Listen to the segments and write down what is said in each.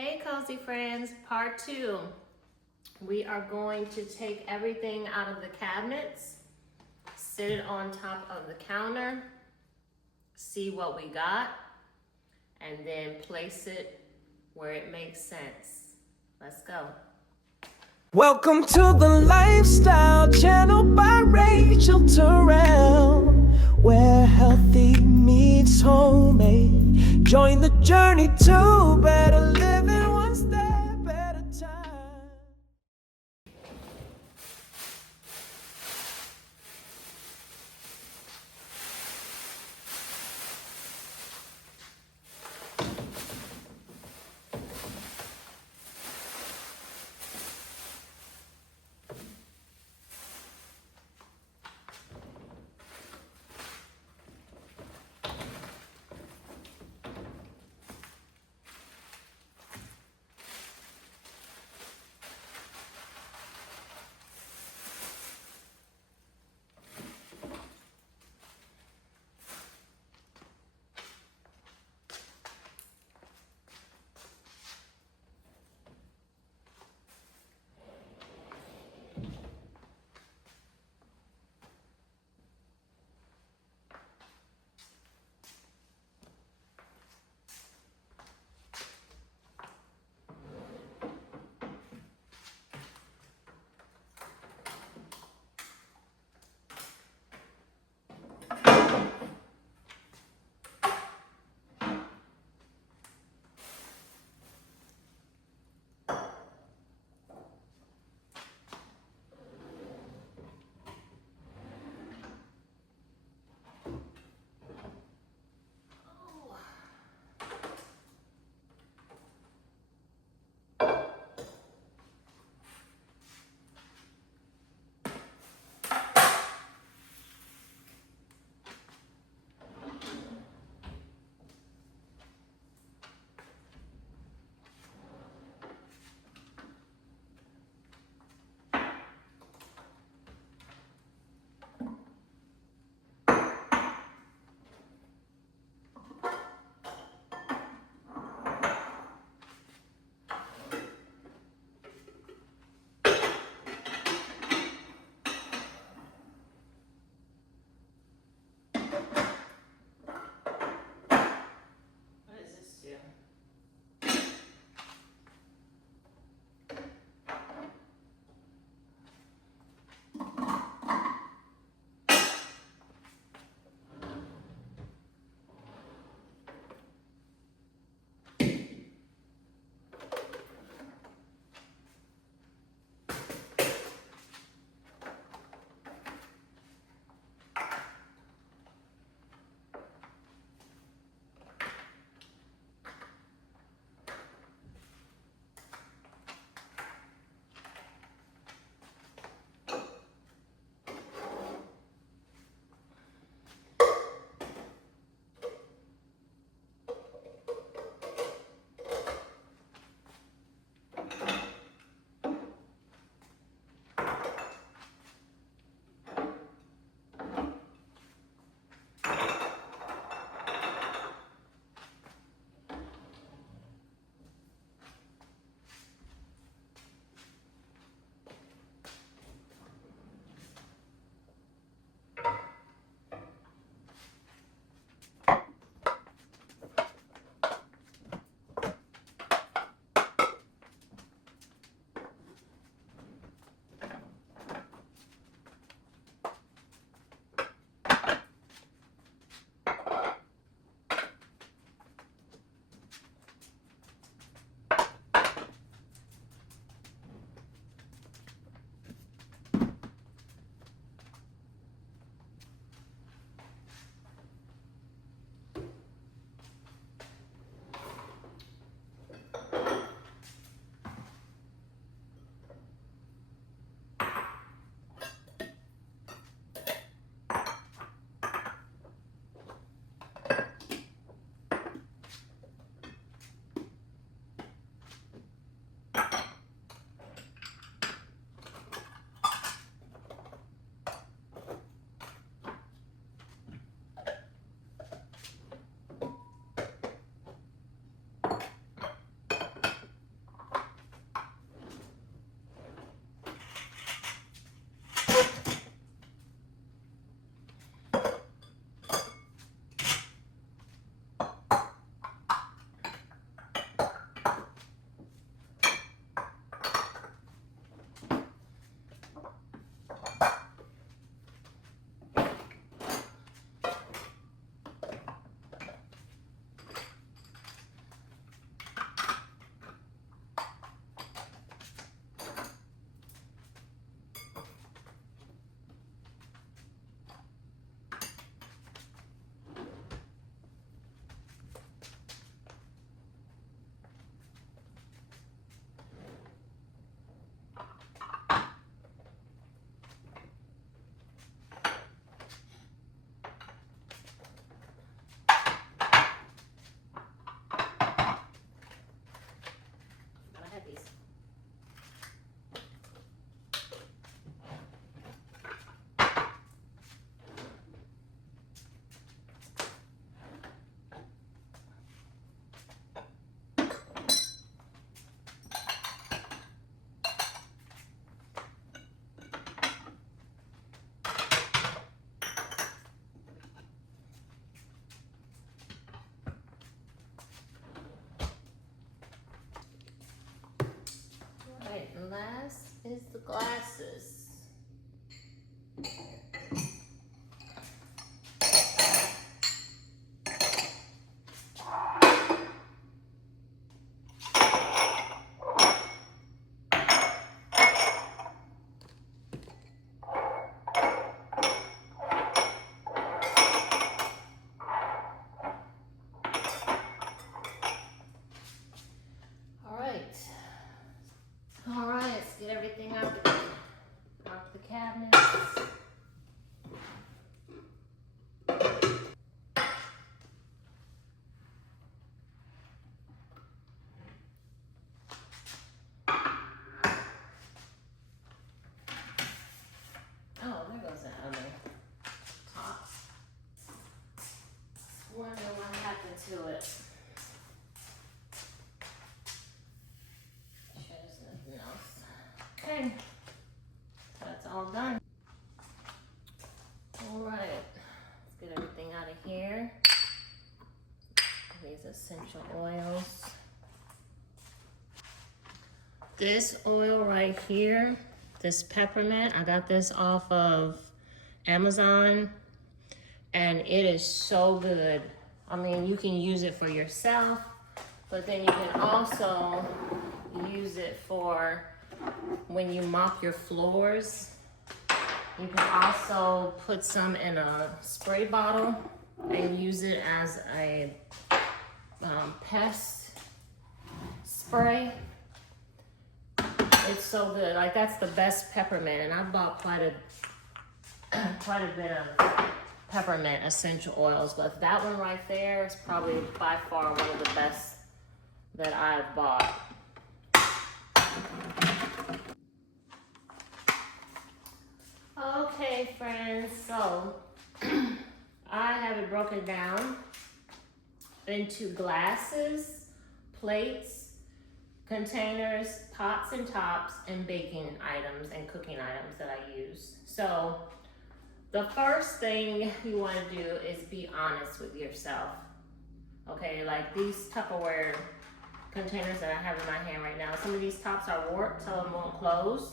Hey cozy friends, part 2. We are going to take everything out of the cabinets, sit it on top of the counter, see what we got, and then place it where it makes sense. Let's go. Welcome to the Lifestyle Channel by Rachel Terrell, where healthy meets homemade. Join the journey to better living, one step at a time. What does this do? last is the glasses. All right, let's get everything out the cabinets. Oh, there goes that other top. Wonder what happened to it. Sure there's nothing else. Okay, that's all done. All right, let's get everything out of here. These essential oils. This oil right here, this peppermint, I got this off of Amazon, and it is so good. I mean, you can use it for yourself, but then you can also use it for when you mop your floors. You can also put some in a spray bottle and use it as a pest spray. It's so good. Like, that's the best peppermint, and I bought quite a bit of peppermint essential oils, but that one right there is probably by far one of the best that I've bought. Okay, friends, so I have it broken down into glasses, plates, containers, pots and tops, and baking items and cooking items that I use. So the first thing you want to do is be honest with yourself. Okay, like these Tupperware containers that I have in my hand right now, some of these tops are warped, some of them won't close.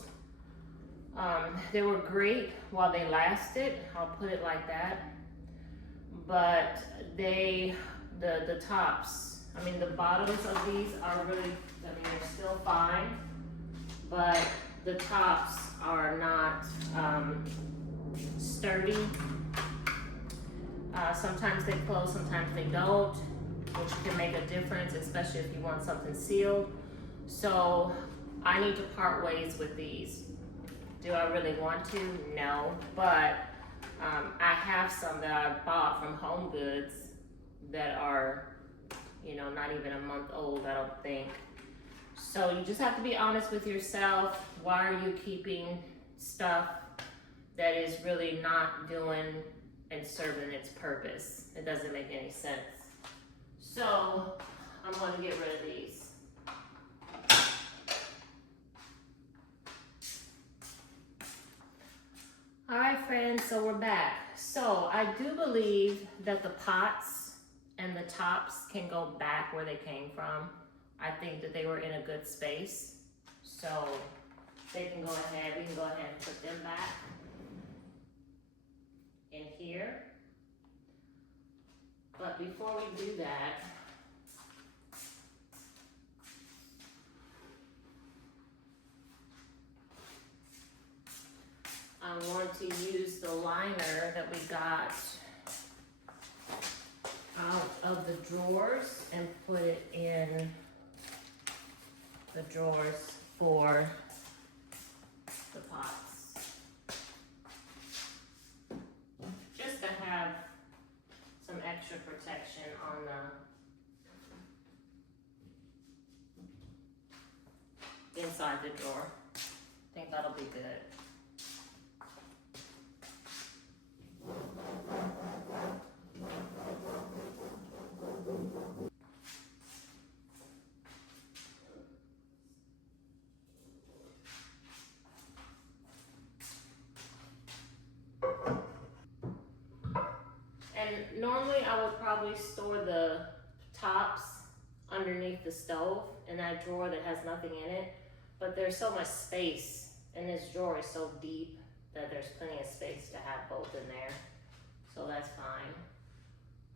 They were great while they lasted, I'll put it like that. But the tops, I mean the bottoms of these are really, I mean they're still fine, but the tops are not sturdy. Sometimes they close, sometimes they don't, which can make a difference, especially if you want something sealed. So I need to part ways with these. Do I really want to? No, but I have some that I bought from Home Goods that are, you know, not even a month old, I don't think. So you just have to be honest with yourself. Why are you keeping stuff that is really not doing and serving its purpose? It doesn't make any sense. So I'm going to get rid of these. All right, friends, so we're back. So I do believe that the pots and the tops can go back where they came from. I think that they were in a good space. So they can go ahead, we can go ahead and put them back in here. But before we do that, I'm going to use the liner that we got out of the drawers and put it in the drawers for the pots. Just to have some extra protection on the inside the drawer. I think that'll be good. And normally I would probably store the tops underneath the stove in that drawer that has nothing in it. but there's so much space, and this drawer is so deep that there's plenty of space to have both in there. So that's fine.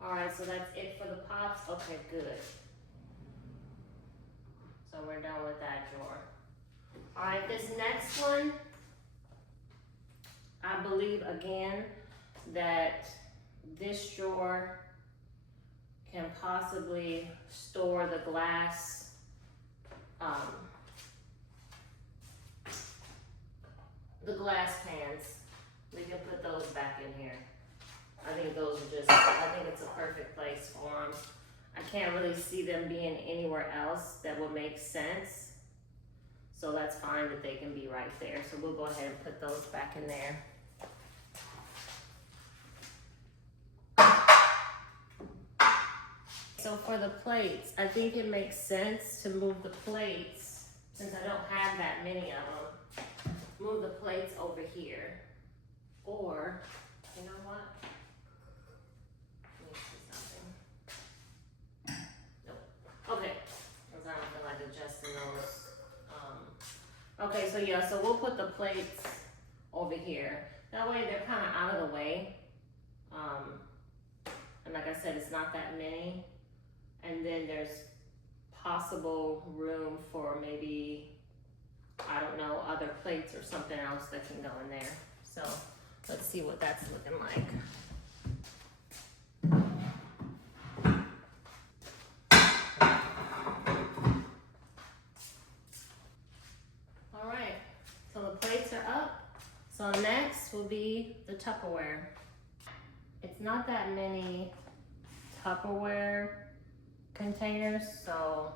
All right, so that's it for the pots. Okay, good. So we're done with that drawer. All right, this next one, I believe again that this drawer can possibly store the glass, pans. We can put those back in here. I think those are just, I think it's a perfect place for them. I can't really see them being anywhere else that would make sense. So that's fine that they can be right there. So we'll go ahead and put those back in there. So for the plates, I think it makes sense to move the plates, since I don't have that many of them, move the plates over here. Or, you know what? Let me see something. Nope. Okay, because I don't feel like adjusting those. Okay, so yeah, so we'll put the plates over here. That way they're kind of out of the way. And like I said, it's not that many. And then there's possible room for maybe, I don't know, other plates or something else that can go in there. So let's see what that's looking like. All right, so the plates are up. So next will be the Tupperware. It's not that many Tupperware containers, so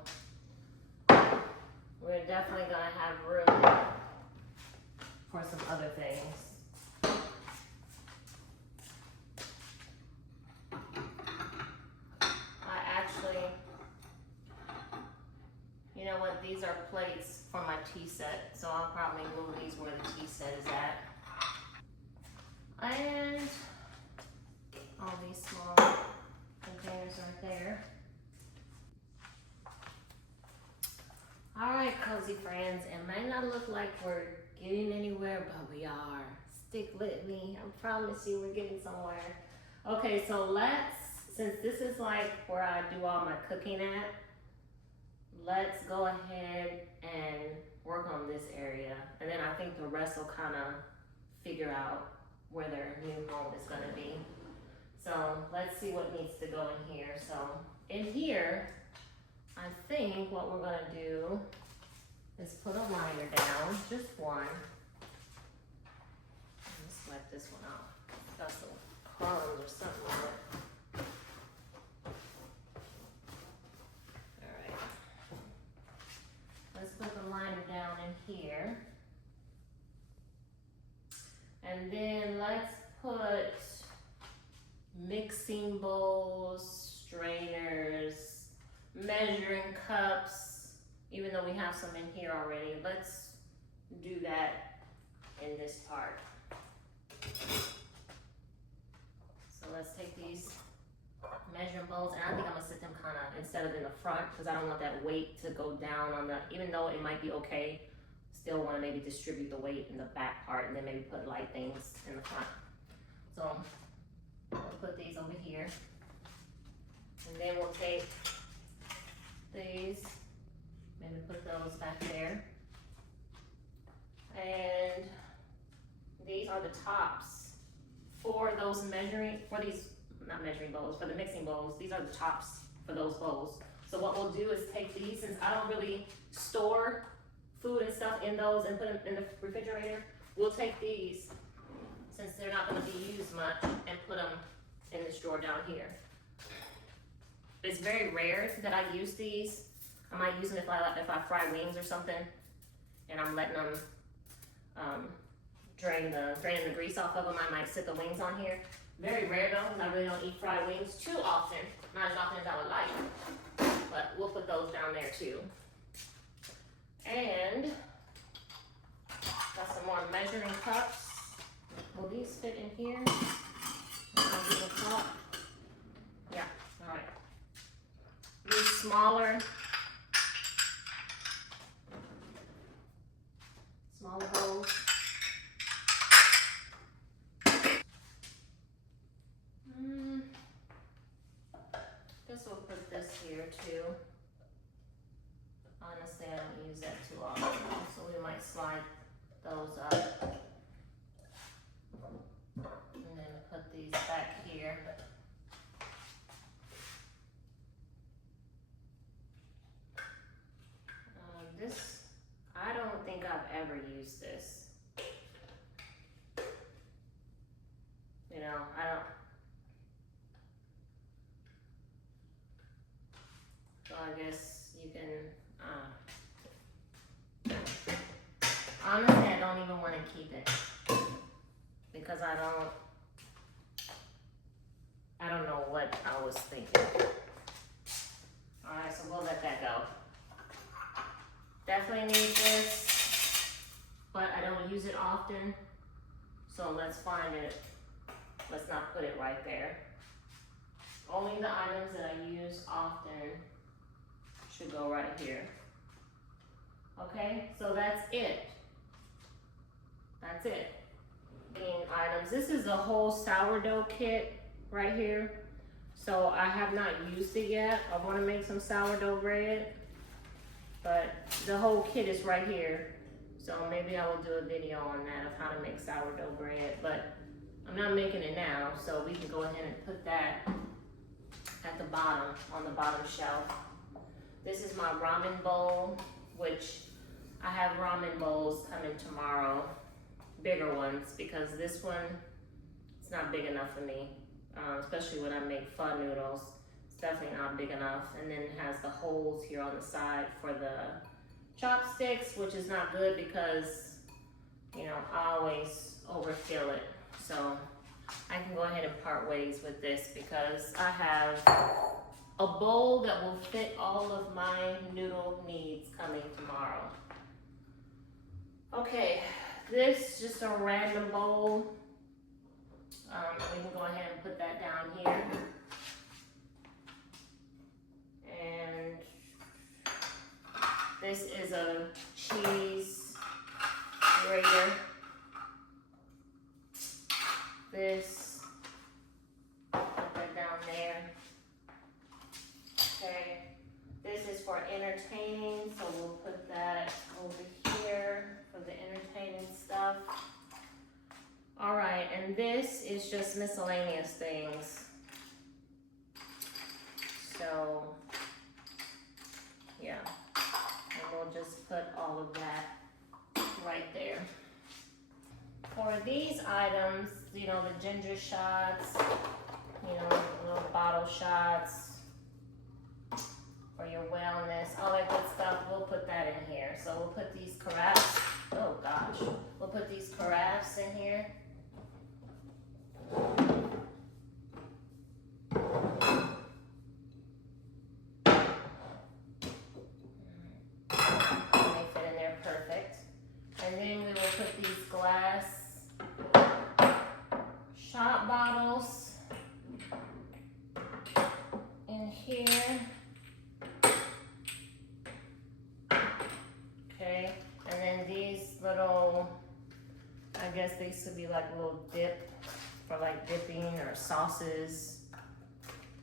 we're definitely gonna have room for some other things. I actually, you know what, these are plates for my tea set, so I'll probably move these where the tea set is at. And all these small containers right there. All right, cozy friends, it may not look like we're getting anywhere, but we are. Stick with me. I promise you we're getting somewhere. Okay, so since this is like where I do all my cooking at, let's go ahead and work on this area. And then I think the rest will kind of figure out where their new home is gonna be. So let's see what needs to go in here. So in here, I think what we're gonna do is put a liner down, just one. Let's wipe this one off. It's got some crumbs or something on it. All right. Let's put the liner down in here. And then let's put mixing bowls, strainers, measuring cups, even though we have some in here already. Let's do that in this part. So let's take these measuring bowls, and I think I'm gonna sit them kind of, instead of in the front, because I don't want that weight to go down on the, even though it might be okay, still want to maybe distribute the weight in the back part, and then maybe put light things in the front. So we'll put these over here, and then we'll take these, maybe put those back there. And these are the tops for those not measuring bowls, for the mixing bowls. These are the tops for those bowls. So what we'll do is take these, since I don't really store food and stuff in those and put them in the refrigerator, we'll take these, since they're not gonna be used much, and put them in this drawer down here. It's very rare that I use these. I might use them if I fry wings or something, and I'm letting them draining the grease off of them. I might sit the wings on here. Very rare though, because I really don't eat fried wings too often. Not as often as I would like, but we'll put those down there too. And got some more measuring cups. Will these fit in here? Yeah, all right. These smaller smaller bowls. Guess we'll put this here too. Honestly, I don't use that too often, so we might slide those up. And then put these back here. This, I don't think I've ever used this. You know, I don't. So I guess you can, honestly, I don't even want to keep it because I don't know what I was thinking. All right, so we'll let that go. Definitely need this, but I don't use it often. So let's find it. Let's not put it right there. Only the items that I use often should go right here. Okay, so that's it. That's it. Items. This is a whole sourdough kit right here. So I have not used it yet. I want to make some sourdough bread, but the whole kit is right here. So maybe I will do a video on that of how to make sourdough bread, but I'm not making it now, so we can go ahead and put that at the bottom, on the bottom shelf. This is my ramen bowl, which I have ramen bowls coming tomorrow, bigger ones, because this one, it's not big enough for me, especially when I make pho noodles. It's definitely not big enough. And then it has the holes here on the side for the chopsticks, which is not good because, you know, I always overfill it. So I can go ahead and part ways with this because I have a bowl that will fit all of my noodle needs coming tomorrow. Okay, this just a random bowl. We can go ahead and put that down here. And this is a cheese grater. This, put that down there. Okay, this is for entertaining, so we'll put that over here for the entertaining stuff. All right, and this is just miscellaneous things. So, yeah, and we'll just put all of that right there. For these items, you know, the ginger shots, you know, little bottle shots for your wellness, all that good stuff, we'll put that in here. So we'll put these carafes, oh gosh, we'll put these carafes in here. They fit in there perfect. And then we will put these glass shot bottles in here. Okay, and then these little, I guess these could be like a little dip for like dipping or sauces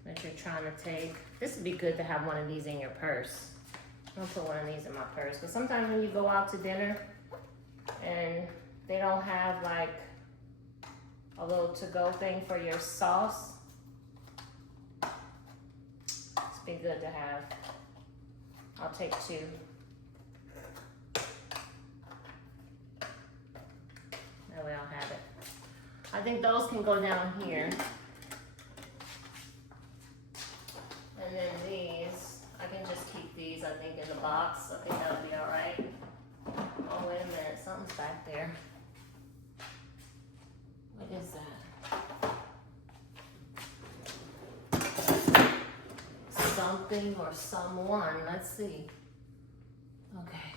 that you're trying to take. This would be good to have one of these in your purse. I'll put one of these in my purse, but sometimes when you go out to dinner and they don't have like a little to-go thing for your sauce, it's be good to have. I'll take 2. That way I'll have it. I think those can go down here. And then these, I can just keep these, I think, in the box. I think that'll be all right. Oh, wait a minute, something's back there. What is that? Something or someone, let's see. Okay.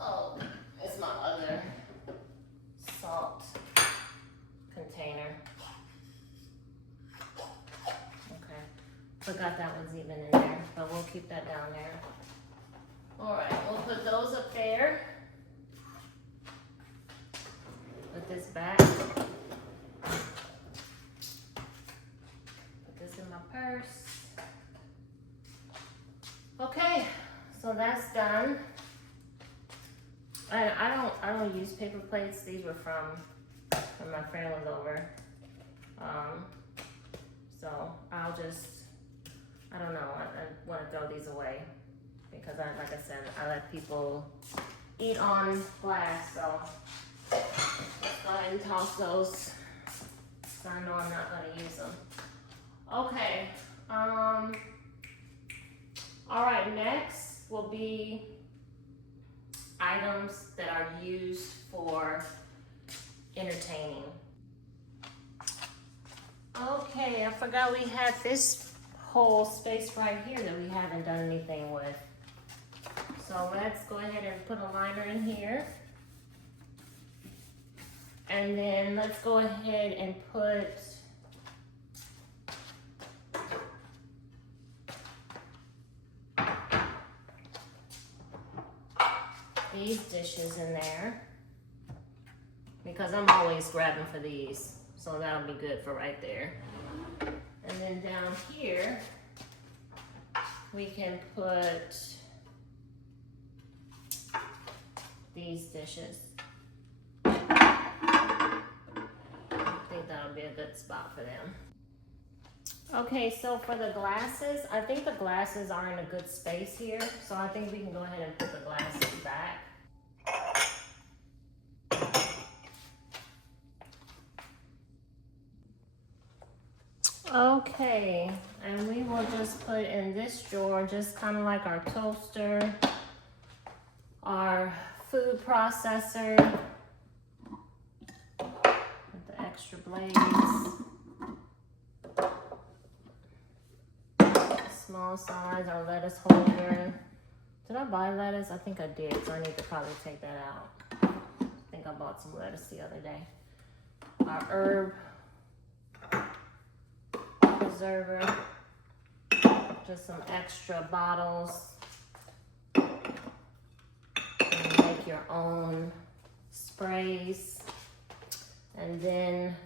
Oh, it's my other salt container. Okay, forgot that one's even in there, but we'll keep that down there. All right, we'll put those up there. Put this back. Put this in my purse. Okay, so that's done. I don't use paper plates. These were from when my friend was over. So I'll just, I don't know, I want to throw these away because like I said, I let people eat on glass, so let's go ahead and toss those. So I know I'm not going to use them. Okay, all right, next will be items that are used for entertaining. Okay, I forgot we had this whole space right here that we haven't done anything with. So let's go ahead and put a liner in here. And then let's go ahead and put these dishes in there because I'm always grabbing for these, so that'll be good for right there. And then down here we can put these dishes. I think that'll be a good spot for them. Okay, so for the glasses, I think the glasses are in a good space here, so I think we can go ahead and put the glasses back. Okay, and we will just put in this drawer, just kind of like our toaster, our food processor, with the extra blades. Small size, our lettuce holder. Did I buy lettuce? I think I did, so I need to probably take that out. I think I bought some lettuce the other day. Our herb preserver. Just some extra bottles. And make your own sprays. And then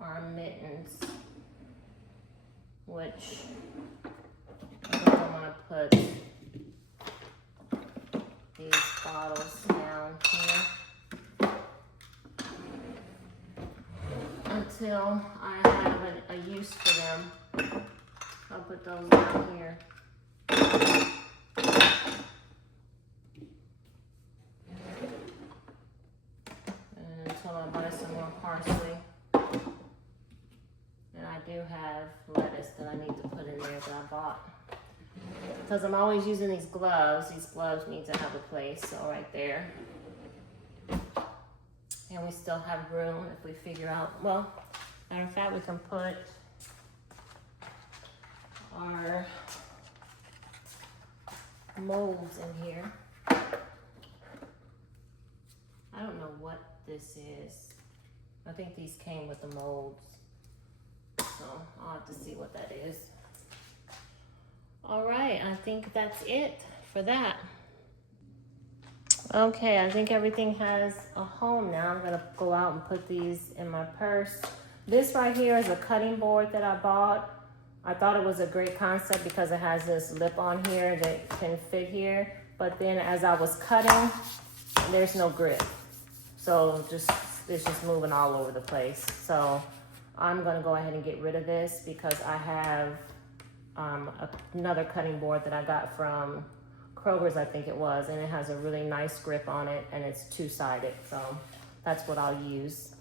our mittens, which I think I want to put these bottles down here until I have a use for them. I'll put those down here. And until I buy some more parsley. And I do have lettuce that I need to put in there that I bought. Because I'm always using these gloves. These gloves need to have a place, so right there. And we still have room if we figure out, well, matter of fact, we can put our molds in here. I don't know what this is. I think these came with the molds. So I'll have to see what that is. All right, I think that's it for that. Okay, I think everything has a home now. I'm gonna go out and put these in my purse. This right here is a cutting board that I bought. I thought it was a great concept because it has this lip on here that can fit here. But then as I was cutting, there's no grip. So it's just moving all over the place. So I'm gonna go ahead and get rid of this because I have another cutting board that I got from Kroger's, I think it was, and it has a really nice grip on it and it's two-sided, so that's what I'll use.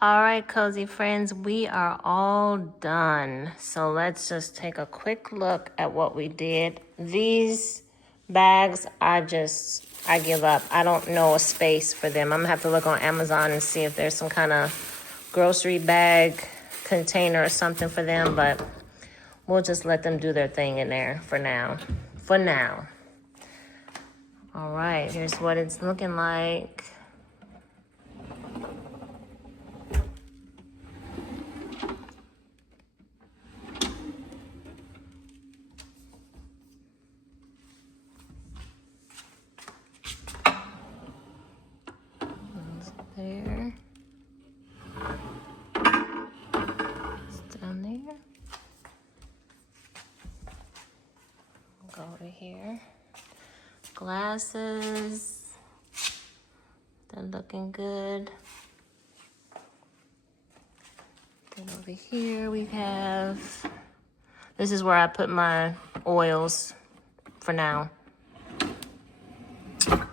All right, cozy friends, we are all done. So let's just take a quick look at what we did. These bags, I give up. I don't know a space for them. I'm gonna have to look on Amazon and see if there's some kind of grocery bag container or something for them, but we'll just let them do their thing in there for now. All right, here's what it's looking like. here. Glasses. They're looking good. Then over here we have, this is where I put my oils for now. And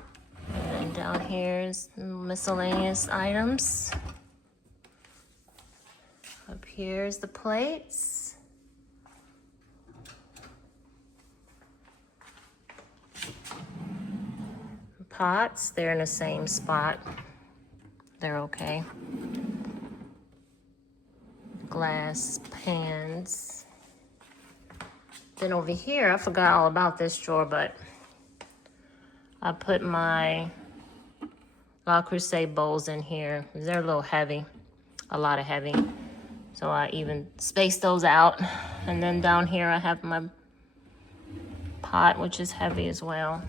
then down here is miscellaneous items. Up here is the plates. Pots, they're in the same spot. They're okay. Glass pans. Then over here, I forgot all about this drawer, but I put my La Crusade bowls in here. They're a little heavy, a lot of heavy. So I even spaced those out. And then down here I have my pot, which is heavy as well.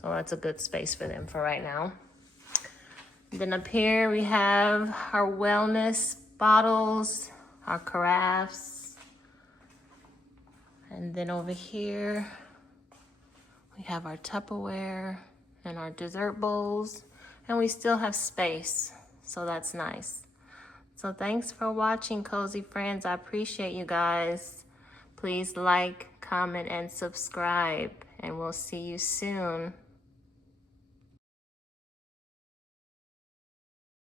So that's a good space for them for right now. Then up here we have our wellness bottles, our carafes. And then over here we have our Tupperware and our dessert bowls. And we still have space, so that's nice. So thanks for watching, Cozy Friends. I appreciate you guys. Please like, comment, and subscribe. And we'll see you soon.